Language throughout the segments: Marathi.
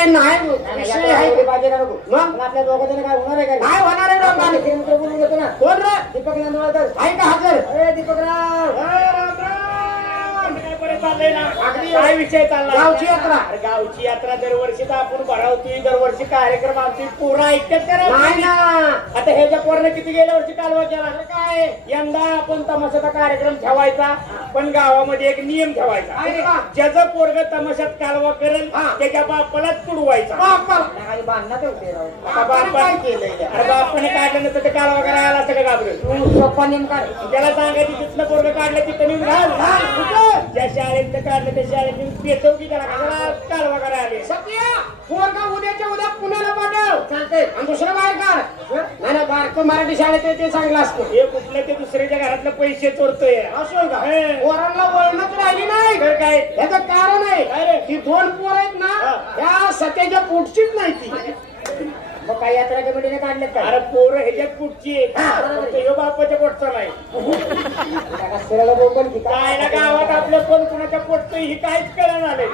काय नाही? विषय आहे. मग? आपल्या दोघांचं काय होणार आहे का? काय होणार आहे आपण डोंगाने? श्रीमंत बोलून घेतो ना. कोण रे? दीपक नांदवाळकर आहे का हजर? अरे काय विषय चालला? गावची यात्रा. अरे गावची यात्रा दरवर्षी तर आपण भरवतोय. दरवर्षी कार्यक्रम आमची पुरा ऐकत करा नाही ना. आता हे ज्या पोरानं किती गेल्या वर्षी कालवा केला? काय? यंदा आपण तमाशाचा कार्यक्रम ठेवायचा. पण गावामध्ये एक नियम ठेवायचा. का? ज्याचं पोरग तमाशात कालवा करेल हा. त्याच्या बापालाच तुडवायचा. बाप आणि बांधण्यात होते राव आता बापाने काय बापा केलंय अरे बापाने काढलं नसतं ते कालवा करायला आला का घाबरेल तू सोप्पा नेमका रे. त्याला सांगायचं तिथलं पोरग काढलं तिथं नेऊन घाल. घाल कुठं? ज्या शाळेत काढलं त्या शाळेत पेटव की त्याला कशाला कालवा करायला आले? सत्या पोरगा उद्याच्या उद्या पुण्याला पाठव. चालतंय. आणि दुसरं बाहेर काढ. नाही नाही बारकं मराठी शाळेत आहे ते चांगलं असतं. हे कुठलं ते दुसऱ्याच्या घरातलं पैसे चोरतोय. असं आहे का? हे. पोरांना वळणच राहिली नाही. तर काय? याचं कारण आहे काय रे? ही दोन पोर आहेत ना. त्या सत्याच्या पोटचीच नाही ती. मग काय यात्रा कमिटीने काढलेत का अरे पोरं ह्याच्यात पुढची आहेत. फक्त ह्यो बापाच्या पोटचा नाही. की काय ना गावात आपलं कोण कोणाच्या पोटचं ही काहीच कळण आलंय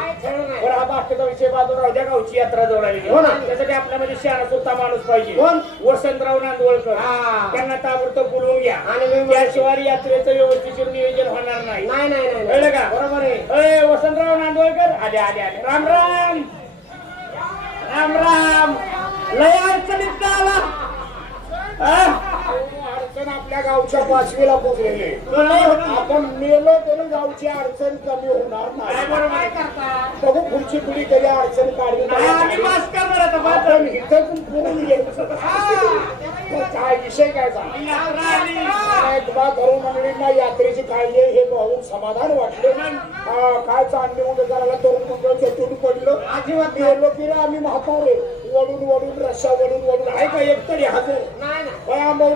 बरं हा बाकीचा विषय बाजूला राहू द्या गावची यात्रा जवळ आली हो ना. त्यासाठी आपल्यामध्ये शहाणा सुद्धा माणूस पाहिजे. कोण? वसंतराव नांदवळकर हा. त्यांना ताबडतोब बोलवून घ्या. आणि मी- त्याशिवाय यात्रेचं व्यवस्थित नियोजन होणार नाही. नाही नाही नाही कळलं का? बरोबर आहे. अय वसंतराव नांदवळकर आले आले आले. राम राम. राम राम. लय अडचणीत आला? अडचण आपल्या गावच्या पाचवीला पोचलेली. आपण मेलो तरी गावची अडचण कमी होणार नाही. आहे? बघू पुढची पिढी कधी अडचण काढली नाही, आम्ही नाही पास करणार आता पास आपण इथं पुरून काय विषय काय तुला तरुण मंडळींना यात्रेची काळजी आहे, हे पाहून समाधान वाटले. काय चांगली उद्या करायला तरुण मंडळ चटून पडलं. अजिबात गेलो की आम्ही म्हातारे वडून वडून रस्सा वडून वडून आहे का एकतरी हजर नाही ना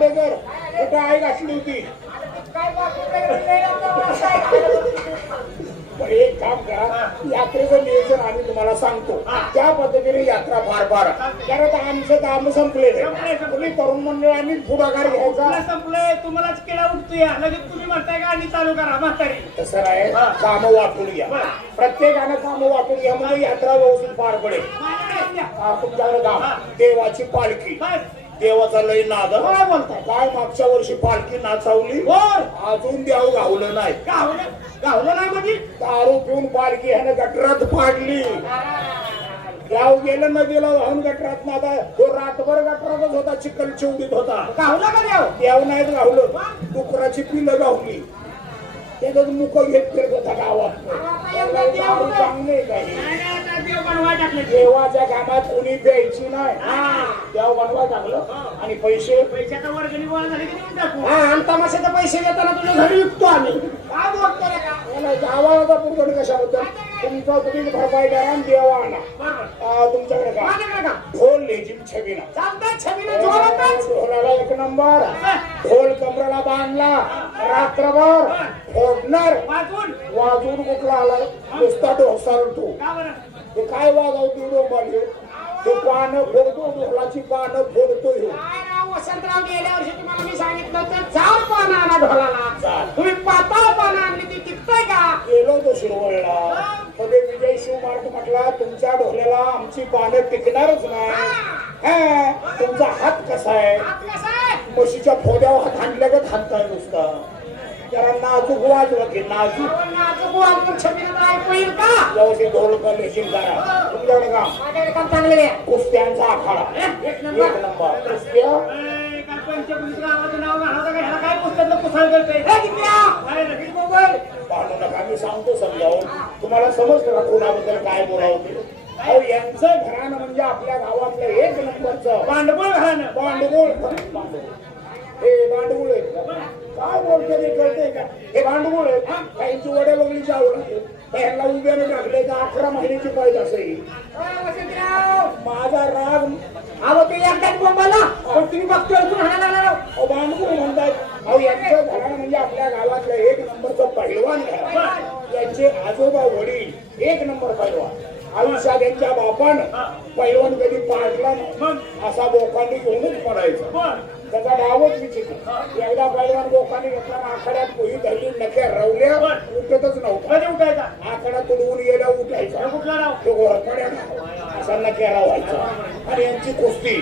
काय आंबवडेकर कुठं आई घातली होती. एक काम करा यात्रेचं नियोजन आम्ही तुम्हाला सांगतो. त्या पद्धतीने यात्रा फार फार कारण आता आमचं काम संपलेलं आहे. तुम्ही तरुण मंडळांनी पुढाकार घ्यायचा. संपलंय. तुम्हालाच किडा उठतोय. लगेच तुम्ही म्हणताय का आणि चालू करा म्हातारी. तसं आहे काम वाटून घ्या. प्रत्येकानं काम वाटून घ्या. म्हणजे यात्रा व्यवस्थित पार पडेल. तुमच्याकडे काम. देवाची पालखी. देवाचा लय नाद. काय बोलताय? काय मागच्या वर्षी पालखी नाचावली. अजून द्याव गावलं नाही. गावलं? गावलं नाही म्हणजे? दारू पिऊन पालखी ह्यानं गटरात पाडली. गाव गेलं नदीला वाहून गटरात ना आता तो रातभर गटरातच होता चिखल चिवडीत होता. गावलं का देव? देव नाहीत गावलं. डुकराची पिलं गावली. त्याच्यात मुख घेत फिरत होता गावात. चांगली काही. नाही, नाही, देव बनवाय टाकले. देवाच्या कामात कोणी प्यायची नाही. देव बनवा टाकलं आणि पैसे पैशाचा वर्गणी गोळा झाली की देऊन टाकू? हा आणि तमाशाचे पैसे देताना तुझ्या घरी विकतो आम्ही. काय बोलतो रे का? याला गावाला पुरवण कशाबद्दल. तुमचा तुम्ही भरपाई करा आणि देवा आणा. तुमच्याकडे का? ढोल लेझिम छबिना. चालतंय छबीने जोरातच. ढोलाला एक नंबर. ढोल कमराला बांधला. रात्रभर फोडणार. वाजून. वाजून कुठला आलाय? नुसता डोसाल तू ते काय वाजवतो डोंबाली तो पानं फोडतो ढोलाची पानं फोडतो राव वसंतराव गेल्या वर्षी तुम्हाला मी सांगितलं होतं जाड पानं आणा ढोलाला. तुम्ही पाताळ पानं आणली ती टिकतंय का? गेलो तो शिरवळला. मध्ये विजय शिवमार्ग म्हटला तुमच्या ढोल्याला आमची पानं टिकणारच नाही. हा, तुमचा हात कसा आहे? हात कसा आहे? म्हशीच्या फोड्यावर हात हाणल्यागत हाणताय नुसता. जरा नाजूक वाजवा की नाजूक. नाजूक वाजवून तर ऐकू येईल का? व्यवस्थित ढोल कलेशील करा तुमच्याकडे का? माझ्याकडे काम चांगले कुस्त्यांचा आखाडा. एक एक नंबर. कुस्त्या? नाव का? ह्याला काय पुस्तकातलं कुसाळ करतंय? ए, दिप्या! काय रे, किती मोबाईल? पाहू नका मी सांगतो समजावून. तुम्हाला समजतं का कोणाबद्दल काय बोलावं ते? अहो यांचं घराणं म्हणजे आपल्या गावातलं एक नंबरचं. भांडवल भांडगुळ भांडगुळ हे भांडगुळ आहेत का? काय बोलते ते कळतंय का? हे भांडगुळ आहेत? काहींची वडे बघलीची आवड आहे. त्यांना उभ्याने टाकले तर अकरा महिन्याची पाहिजे असेल माझा राग अहो ते एकदाच बोंबाला. पण तुम्ही बघतोय तुम्ही. अहो, भांडगुळ म्हणतायत अहो यांचं घराणं म्हणजे आपल्या गावातलं एक नंबरचं पहिलवान घराणं यांचे आजोबा वडील एक नंबर पहिलवान. आयुष्यात यांच्या बापानं पहिलवान कधी पाडला असा बोकांनी घेऊनच पडायचा त्याचा डावच विचित्र एकदा पहिलवान लोकांनी घेतला आखाड्यात पोही धरली नक्या रवल्या उठतच नव्हता. उठायचा? आखाडा तुडवून गेल्या उठायचा. कुठला असा नक्या रावायचा. आणि यांची कुस्ती.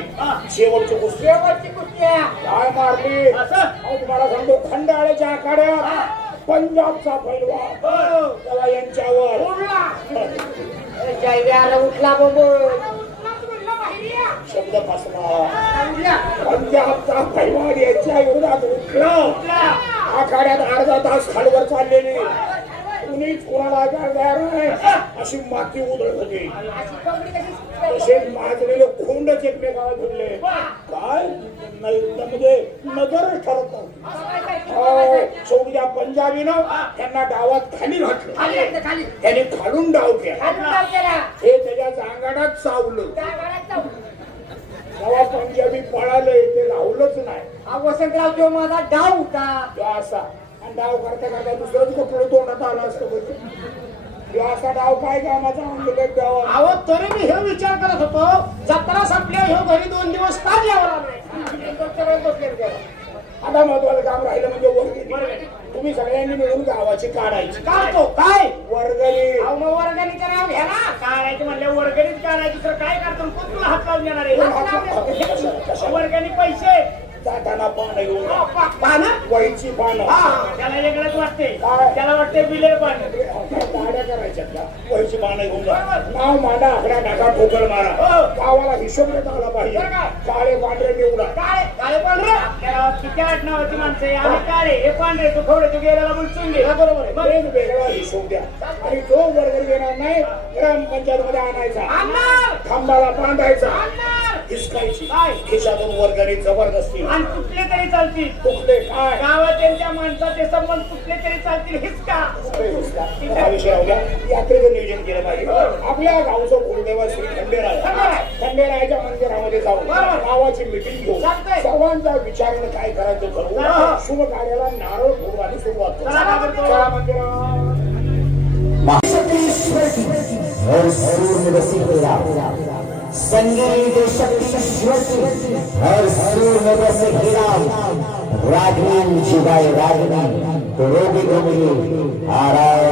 शेवटची कुस्ती. शेवटची कुस्ती. काय मारली? तुम्हाला सांगतो खंडाळ्याच्या आखाड्यात पंजाबचा पैलवान हो. त्याला यांच्यावर. जयव्याला उठला बोबो उडलाच म्हणलं बाहेर या. शब्द फसला. पंजाबचा पैलवान यांच्या विरोधात उठला आखाड्यात अर्धा तास खालवर चाललेली कुणीच कोणाला तयार नाही अशी माती उधळत होती? तसेच माजलेले खोंडच एकमेकाला भिडले काय म्हणजे नजर ठरत त्या पंजाबीनं त्यांना डावात खाली घातलं. त्यांनी खालून डाव केला. हे त्याच्या जांगाडात चावलं. तेव्हा पंजाबी पळाले ते राहुलच नाही. हा वसंतराव तो माझा डाव होता. तो असा. आणि डाव करता करता दुसरंच कपडे तोंडात आला असतं बघ तो असा डाव काय कामाचा म्हणजे डाव अहो तरी मी हे विचार करत होतो जत्रा संपल्या ह्यो घरी दोन दिवस का जेवला नाही आता महत्वाचं काम राहिलं म्हणजे वर्गणी. तुम्ही सगळ्यांनी मिळून गावाची काढायची. काय तो काय? वर्गणी. अहो मग वर्गणीचं नाव घ्या ना. काढायचं म्हणलं वर्गणीत काढायचं दुसरं काय करतो? कोण तुला हात लावून देणार आहे? वर्गणी पैसे. जाताना पानं घेऊन जा. पानं? वहीची पानं. त्याला वेगळंच वाटते. काय? त्याला वाटते बिले पण गाड्या करायच्यात का वहीची पानं घेऊन जा. नाव मांडा आकडा टाका ठोकर मारा. गावाला हिशोब देता आला पाहिजे? काळे पांढरे निवडा. किती आडनावाची माणसं आहे. आम्ही काळे हे पांढरे तू थोडे तू गेलेला घे बरोबर आहे. मग एक वेगळा हिशोब द्या. आणि जो वर्ग घेणार नाही ग्रामपंचायत मध्ये आणायचा. आणणार खांबाला बांधायचा. काय? खिशातून वर्गणी जबरदस्ती आणि कुठले तरी चालतील तुकडे काय गावात त्यांच्या माणसाचे संबंध कुठले तरी चालतील हा राहू द्या यात्रेचं नियोजन केलं पाहिजे आपल्या गावचं कुलदेव श्री खंडेराय खंडेराय. खंडेरायाच्या मंदिरामध्ये जाऊन. गावाची मिटिंग घेऊन चालतंय. सर्वांचा विचारून काय करायचं हा. ठरवून शुभ कार्याला नारळ आणि सुरुवात करू. चला, संगीत शक्ति हर सूर्य में बसे हेरा रागनी जुगाए रागनी तो रोगी रोगी आराय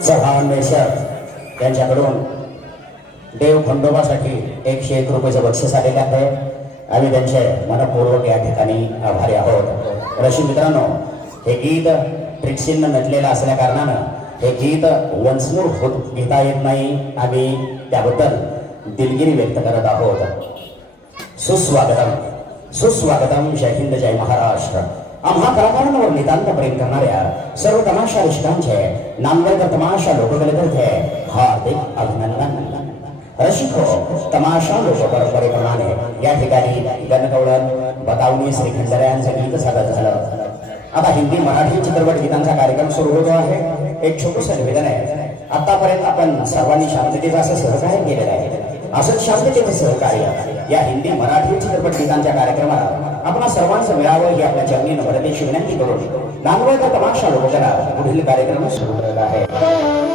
चव्हाण मेशर यांच्याकडून देव खंडोबासाठी एकशे एक रुपयाचं बक्षीस आलेले आहे आम्ही त्यांचे मनपूर्वक या ठिकाणी आभारी आहोत रशी मित्रांनो हे गीत ट्रिक्सीनं नटलेलं असल्या कारणानं हे गीत वंसमूर होत घेता येत नाही. आम्ही त्याबद्दल दिलगिरी व्यक्त करत आहोत. सुस्वागतम सुस्वागतम. जय हिंद जय महाराष्ट्र. आम्हा कलाकारांवर नितांत प्रेम करणाऱ्या सर्व तमाशा रिष्टांचे नांदेड तमाशा लोककलेकरचे हार्दिक अभिनंदन. रसिको तमाशा लोक परंपरेप्रमाणे या ठिकाणी गणकवळण बतावणी श्री खंडऱ्यांचं गीत सादर झालं. आता हिंदी मराठी चित्रपट गीतांचा कार्यक्रम सुरू होतो आहे. एक छोटस निवेदन आहे. आतापर्यंत आपण सर्वांनी शांततेचं असं सहकार्य केलेलं आहे. असंच शांततेचं सहकार्य या हिंदी मराठी चित्रपट गीतांच्या कार्यक्रमात आपण सर्वांचं मिळावं ही आपल्या चरणी नम्रतेची विनंती करून नांदवळकर तमाशा लोककला पुढील कार्यक्रम सुरू करत आहे.